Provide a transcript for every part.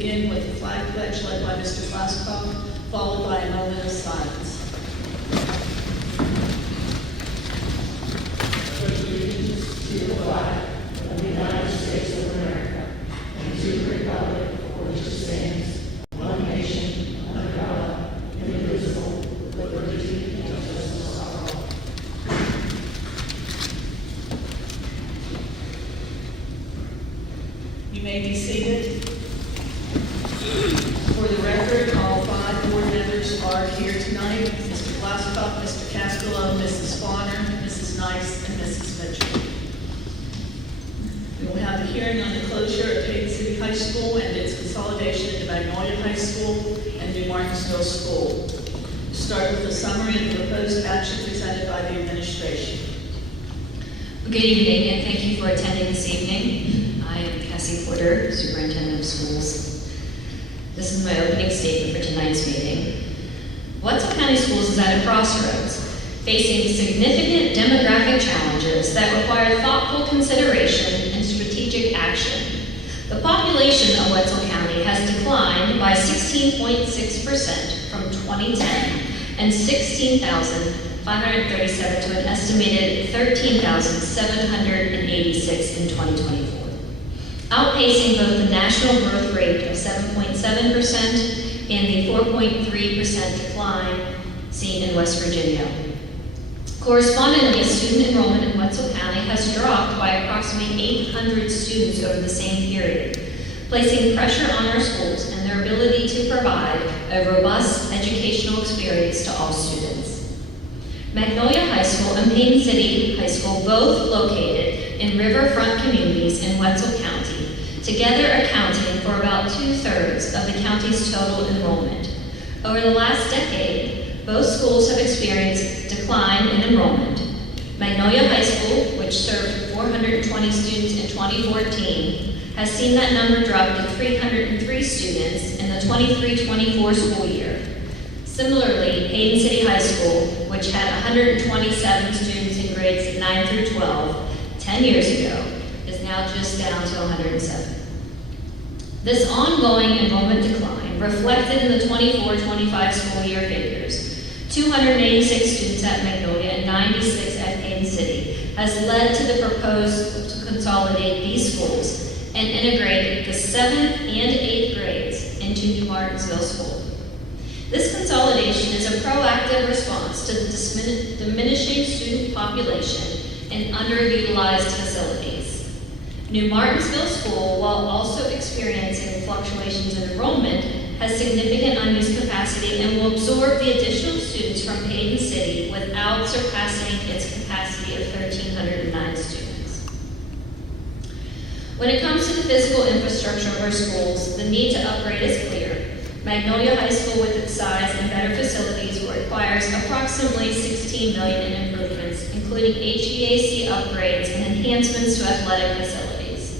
begin with the flag pledge led by Mr. Glasscock, followed by a moment of silence. Pledge allegiance to the flag of the United States of America and to the republic for which it stands, one nation, under God, indivisible, with liberty and justice for all. You may be seated. For the record, all 5 board members are here tonight. Mr. Glasscock, Mr. Castello, Mrs. Bonner, Mrs. Nice, and Mrs. Mitchell. We will have the hearing on the closure of Paden City High School and its consolidation into Magnolia High School and New Martinsville School. We'll start with a summary of the proposed action presented by the administration. Good evening, and thank you for attending this evening. I am Cassie Porter, Superintendent of Schools. This is my opening statement for tonight's meeting. Wetzel County Schools is at a crossroads, facing significant demographic challenges that require thoughtful consideration and strategic action. The population of Wetzel County has declined by 16.6% from 2010 and 16,537 to an estimated 13,786 in 2024, outpacing both the national growth rate of 7.7% and the 4.3% decline seen in West Virginia. Correspondingly, student enrollment in Wetzel County has dropped by approximately 800 students over the same period, placing pressure on our schools and their ability to provide a robust educational experience to all students. Magnolia High School and Paden City High School, both located in riverfront communities in Wetzel County, together accounting for about 2/3 of the county's total enrollment. Over the last decade, both schools have experienced decline in enrollment. Magnolia High School, which served 420 students in 2014, has seen that number drop to 303 students in the 23-24 school year. Similarly, Paden City High School, which had 127 students in grades 9 through 12 10 years ago, is now just down to 107. This ongoing enrollment decline, reflected in the 24-25 school year figures, 286 students at Magnolia and 96 at Paden City, has led to the proposal to consolidate these schools and integrate the 7th and 8th grades into New Martinsville School. This consolidation is a proactive response to the diminishing student population and underutilized facilities. New Martinsville School, while also experiencing fluctuations in enrollment, has significant unused capacity and will absorb the additional students from Paden City without surpassing its capacity of 1,309 students. When it comes to the physical infrastructure of our schools, the need to upgrade is clear. Magnolia High School, with its size and better facilities, requires approximately $16 million in improvements, including HVAC upgrades and enhancements to athletic facilities.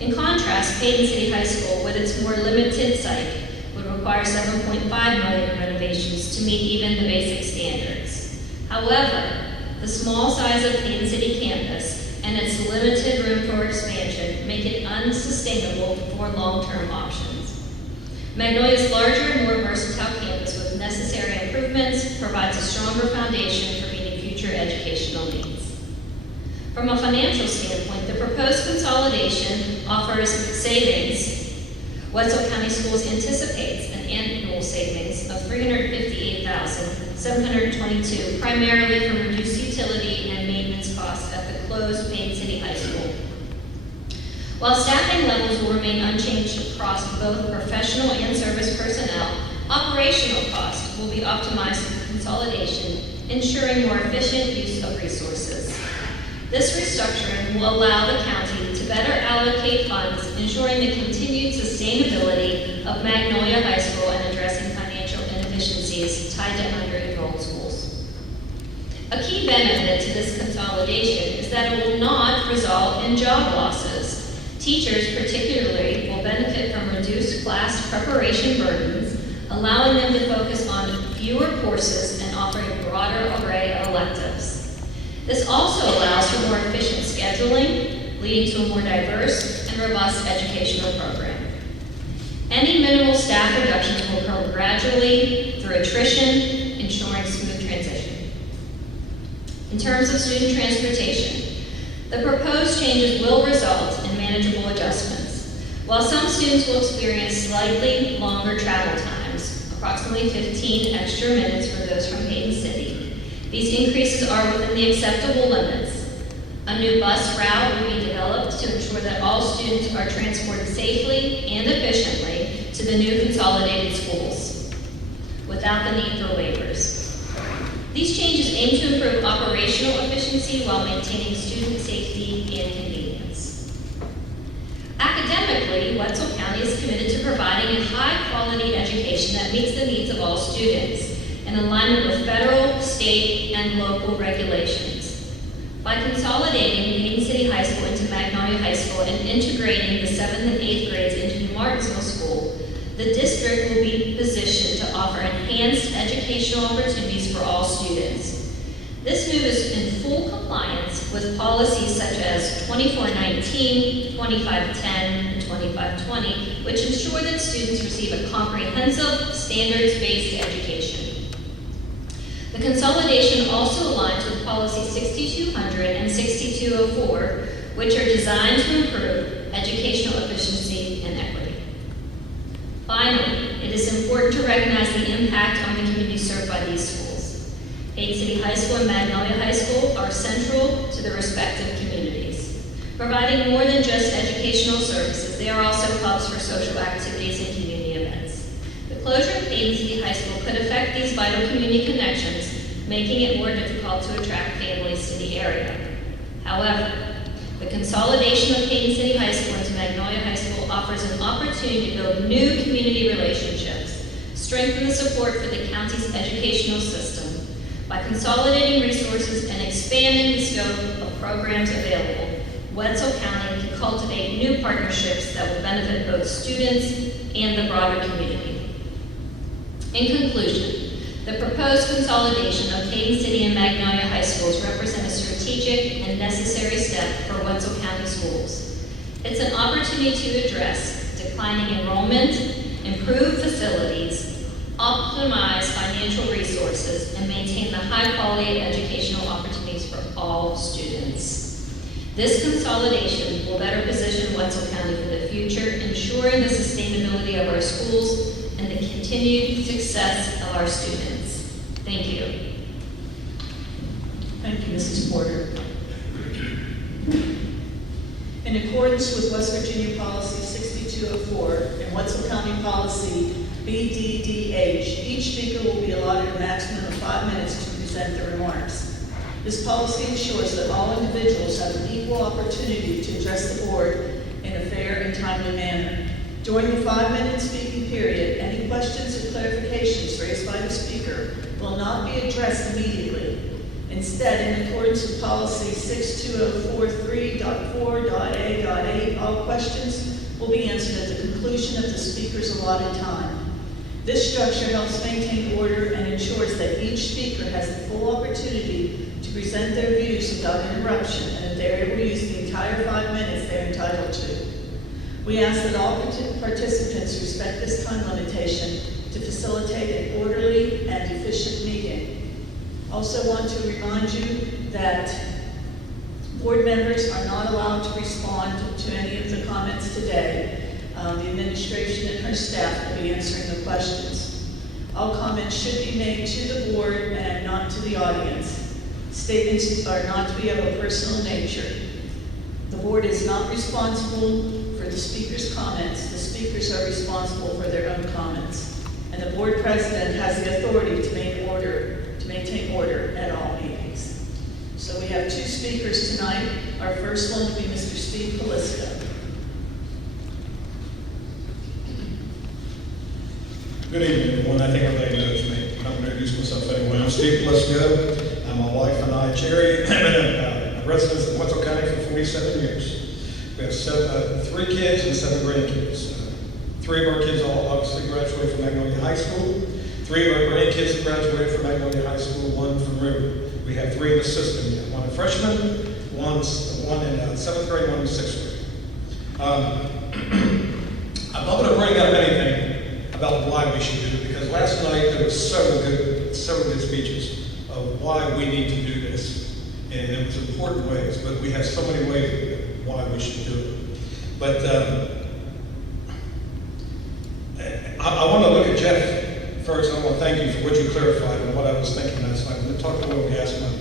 In contrast, Paden City High School, with its more limited site, would require $7.5 million in renovations to meet even the basic standards. However, the small size of Paden City campus and its limited room for expansion make it unsustainable for long-term options. Magnolia's larger and more versatile campus with necessary improvements provides a stronger foundation for meeting future educational needs. From a financial standpoint, the proposed consolidation offers savings. Wetzel County Schools anticipates an annual savings of $358,722, primarily from reduced utility and maintenance costs at the closed Paden City High School. While staffing levels will remain unchanged across both professional and service personnel, operational costs will be optimized through consolidation, ensuring more efficient use of resources. This restructuring will allow the county to better allocate funds, ensuring the continued sustainability of Magnolia High School and addressing financial inefficiencies tied to under-enrolled schools. A key benefit to this consolidation is that it will not result in job losses. Teachers particularly will benefit from reduced class preparation burdens, allowing them to focus on fewer courses and offering a broader array of electives. This also allows for more efficient scheduling, leading to a more diverse and robust educational program. Any minimal staff reductions will occur gradually through attrition, ensuring smooth transition. In terms of student transportation, the proposed changes will result in manageable adjustments. While some students will experience slightly longer travel times, approximately 15 extra minutes for those from Paden City, these increases are within the acceptable limits. A new bus route will be developed to ensure that all students are transported safely and efficiently to the new consolidated schools, without the need for waivers. These changes aim to improve operational efficiency while maintaining student safety and convenience. Academically, Wetzel County is committed to providing a high-quality education that meets the needs of all students in alignment with federal, state, and local regulations. By consolidating Paden City High School into Magnolia High School and integrating the 7th and 8th grades into New Martinsville School, the district will be positioned to offer enhanced educational opportunities for all students. This move is in full compliance with policies such as 2419, 2510, and 2520, which ensure that students receive a comprehensive, standards-based education. The consolidation also aligns with Policy 6200 and 6204, which are designed to improve educational efficiency and equity. Finally, it is important to recognize the impact on the community served by these schools. Paden City High School and Magnolia High School are central to the respective communities. Providing more than just educational services, they are also hubs for social activities and community events. The closure of Paden City High School could affect these vital community connections, making it more difficult to attract families to the area. However, the consolidation of Paden City High School into Magnolia High School offers an opportunity to build new community relationships, strengthen the support for the county's educational system. By consolidating resources and expanding the scope of programs available, Wetzel County can cultivate new partnerships that will benefit both students and the broader community. In conclusion, the proposed consolidation of Paden City and Magnolia High Schools represent a strategic and necessary step for Wetzel County schools. It's an opportunity to address declining enrollment, improve facilities, optimize financial resources, and maintain the high-quality educational opportunities for all students. This consolidation will better position Wetzel County for the future, ensuring the sustainability of our schools and the continued success of our students. Thank you. Thank you, Mrs. Porter. In accordance with West Virginia Policy 6204 and Wetzel County Policy BDDH, each speaker will be allotted a maximum of 5 minutes to present their remarks. This policy ensures that all individuals have an equal opportunity to address the board in a fair and timely manner. During the 5-minute speaking period, any questions or clarifications raised by the speaker will not be addressed immediately. Instead, in accordance with Policy 62043.4.a.8, all questions will be answered at the conclusion of the speaker's allotted time. This structure helps maintain order and ensures that each speaker has the full opportunity to present their views without interruption and that they are able to use the entire 5 minutes they are entitled to. We ask that all participants respect this time limitation to facilitate an orderly and efficient meeting. Also want to remind you that board members are not allowed to respond to any of the comments today. The administration and her staff will be answering the questions. All comments should be made to the board and not to the audience. Statements are not to be of a personal nature. The board is not responsible for the speaker's comments. The speakers are responsible for their own comments. And the board president has the authority to maintain order at all meetings. So we have 2 speakers tonight. Our first one will be Mr. Steve Paliska. Good evening, everyone. I think everybody knows me. I'm going to introduce myself anyway. I'm Steve Paliska. My wife and I, Jerry, have been residents in Wetzel County for 47 years. We have 3 kids and 7 grandkids. 3 of our kids all obviously graduated from Magnolia High School. 3 of our grandkids graduated from Magnolia High School, 1 from River. We have 3 in the system yet. 1 a freshman, 1 in 7th grade, 1 in 6th grade. I'm not going to bring up anything about why we should do it, because last night there were several good speeches of why we need to do this. And it was important ways, but we have so many ways why we should do it. But I want to look at Jeff first. I want to thank you for what you clarified and what I was thinking last night when we talked about oil gas money.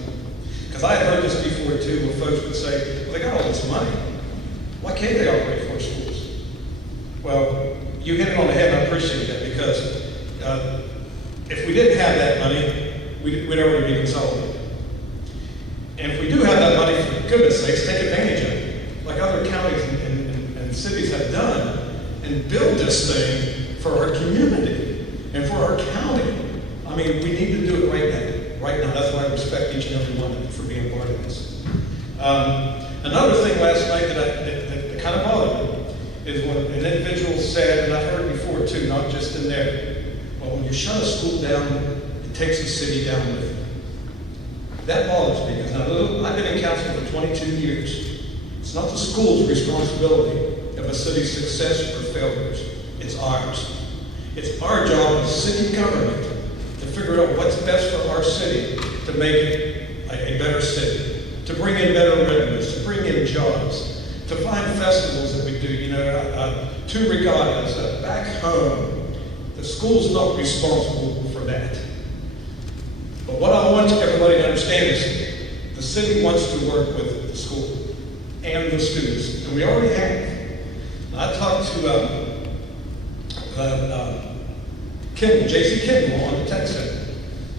Because I had heard this before too, where folks would say, well, they got all this money. Why can't they operate 4 schools? Well, you hit it on the head, and I appreciate that, because if we didn't have that money, we'd already be consolidated. And if we do have that money, for goodness sakes, take advantage of it, like other counties and cities have done, and build this thing for our community and for our county. I mean, we need to do it right now. Right now, that's why I respect each and every one of you for being part of this. Another thing last night that kind of bothered me is when an individual said, and I've heard it before too, not just in there, well, when you shut a school down, it takes the city down with it. That bothers me, because now, I've been in council for 22 years. It's not the school's responsibility of a city's success or failures. It's ours. It's our job as city government to figure out what's best for our city to make it a better city, to bring in better revenues, to bring in jobs, to find festivals that we do, 2 regattas, back home. The school's not responsible for that. But what I want everybody to understand is the city wants to work with the school and the students, and we already have. I talked to Kimball, J.C. Kimball on the tech center,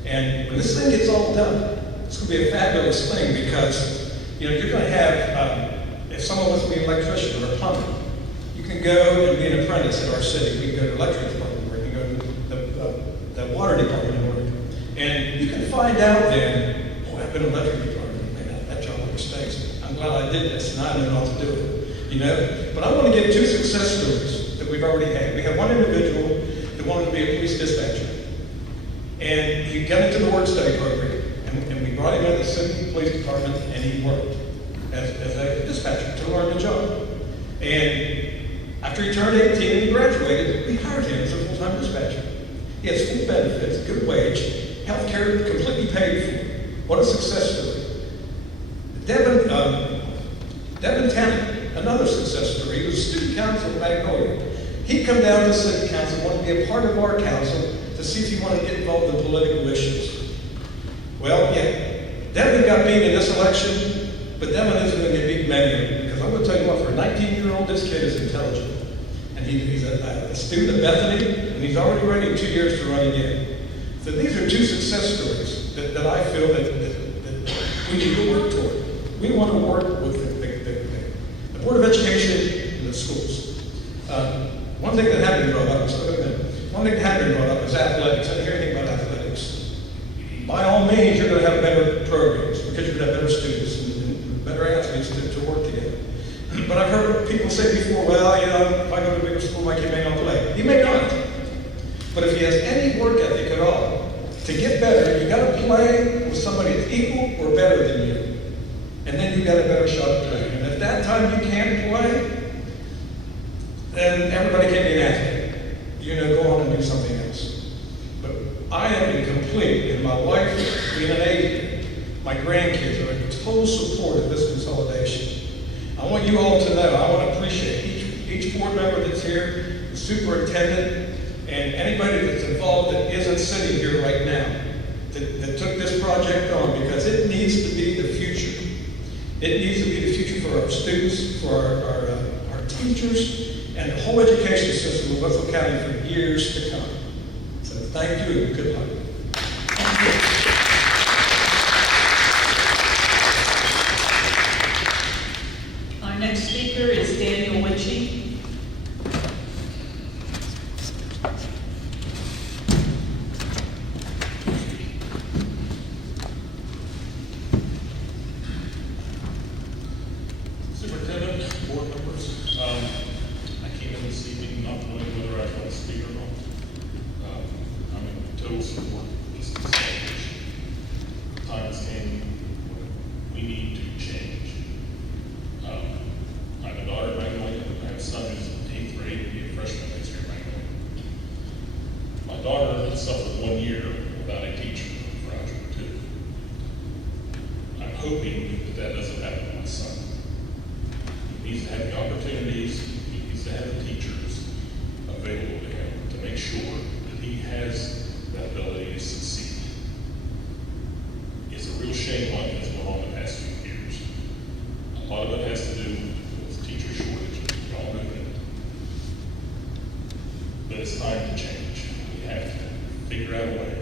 and when this thing gets all done, it's going to be a fabulous thing, because you're going to have, if someone wants to be an electrician or a plumber, you can go and be an apprentice at our city. We can go to the electric department work, you can go to the water department work, and you can find out then, boy, I've been in the electric department, man, that job looks stinks. I'm glad I did this, and I know how to do it, But I want to give 2 success stories that we've already had. We have one individual that wanted to be a police dispatcher, and he got into the work study program, and we brought him into the city police department, and he worked as a dispatcher to learn the job. And after he turned 18 and he graduated, we hired him as a full-time dispatcher. He has full benefits, good wage, health care completely paid for. What a success story. Devin Tannen, another success story. He was student council at Magnolia. He'd come down to city council, wanted to be a part of our council to see if he wanted to get involved in political issues. Well, yeah, Devin got beat in this election, but Devin isn't going to get beat many, because I'm going to tell you what, for a 19-year-old, this kid is intelligent. And he's a student at Bethany, and he's already ready 2 years to run again. So these are 2 success stories that I feel that we need to work toward. We want to work with the Board of Education and the schools. One thing that had been brought up, is athletics. I didn't hear anything about athletics. By all means, you're going to have better programs, because you're going to have better students and better athletes to work together. But I've heard people say before, well, if I go to a bigger school, my kid may not play. He may not. But if he has any work ethic at all, to get better, you got to play with somebody that's equal or better than you. And then you got a better shot at playing. And if that time you can't play, then everybody can be an athlete. Go on and do something else. But I am incomplete, and my wife, being an aide, my grandkids are in total support of this consolidation. I want you all to know, I want to appreciate each board member that's here, the superintendent, and anybody that's involved that isn't sitting here right now, that took this project on, because it needs to be the future. It needs to be the future for our students, for our teachers, and the whole education system of Wetzel County for years to come. So thank you and good luck. Our next speaker is Daniel Witchy. Superintendent, board members, I came in this evening not knowing whether I want to speak or not. I'm in total support of this consolidation. The time has came when we need to change. I have a daughter, Magnolia. I have suffered 1 year without a teacher for Algebra 2. I'm hoping that that doesn't happen to my son. He needs to have the opportunities, he needs to have the teachers available to him to make sure that he has that ability to succeed. It's a real shame what has gone on the past few years. A lot of it has to do with teacher shortage, we all know that. But it's time to change. We have to figure out a way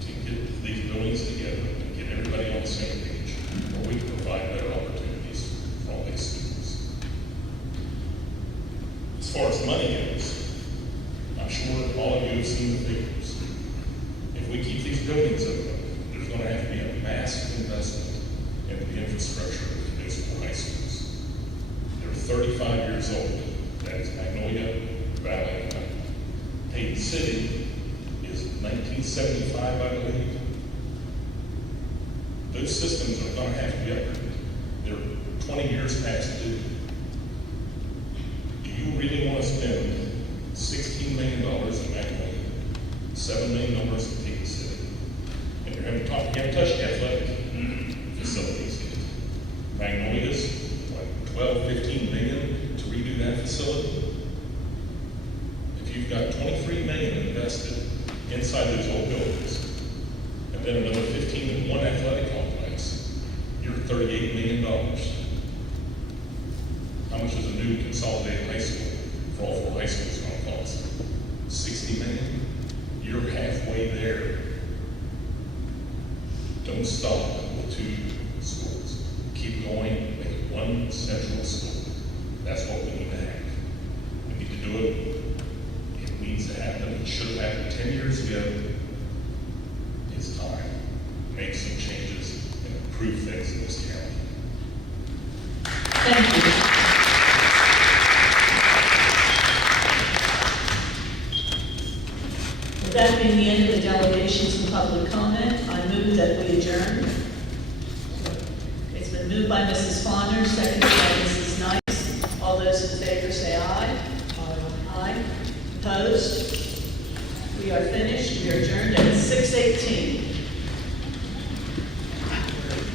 to get these buildings together and get everybody on the same page, where we can provide better opportunities for all these students. As far as money goes, I'm sure all of you have seen the figures. If we keep these buildings open, there's going to have to be a massive investment in the infrastructure of the municipal high schools. They're 35 years old. That is Magnolia, Valley, Paden City is 1975, I believe. Those systems are going to have to be upgraded. They're 20 years past due. Do you really want to spend $16 million in Magnolia, $7 million in Paden City, and you haven't touched the athletic facilities yet? Magnolia's like 12, 15 million to redo that facility. You've got 23 million invested inside those old buildings, and then another 15 in one athletic complex. You're at $38 million. How much is a new consolidated high school for all 4 high schools going to cost? 60 million. You're halfway there. Don't stop with 2 schools. Keep going. Make it one central school. That's what we need to have. We need to do it. Needs to happen. It should have happened 10 years ago. It's time to make some changes and improve things in this county. Thank you. With that being the end of the delegations and public comment, I move that we adjourn. It's been moved by Mrs. Fawner, seconded by Mrs. Nice. All those in favor say aye. Aye. Opposed? We are finished. We are adjourned at 6:18.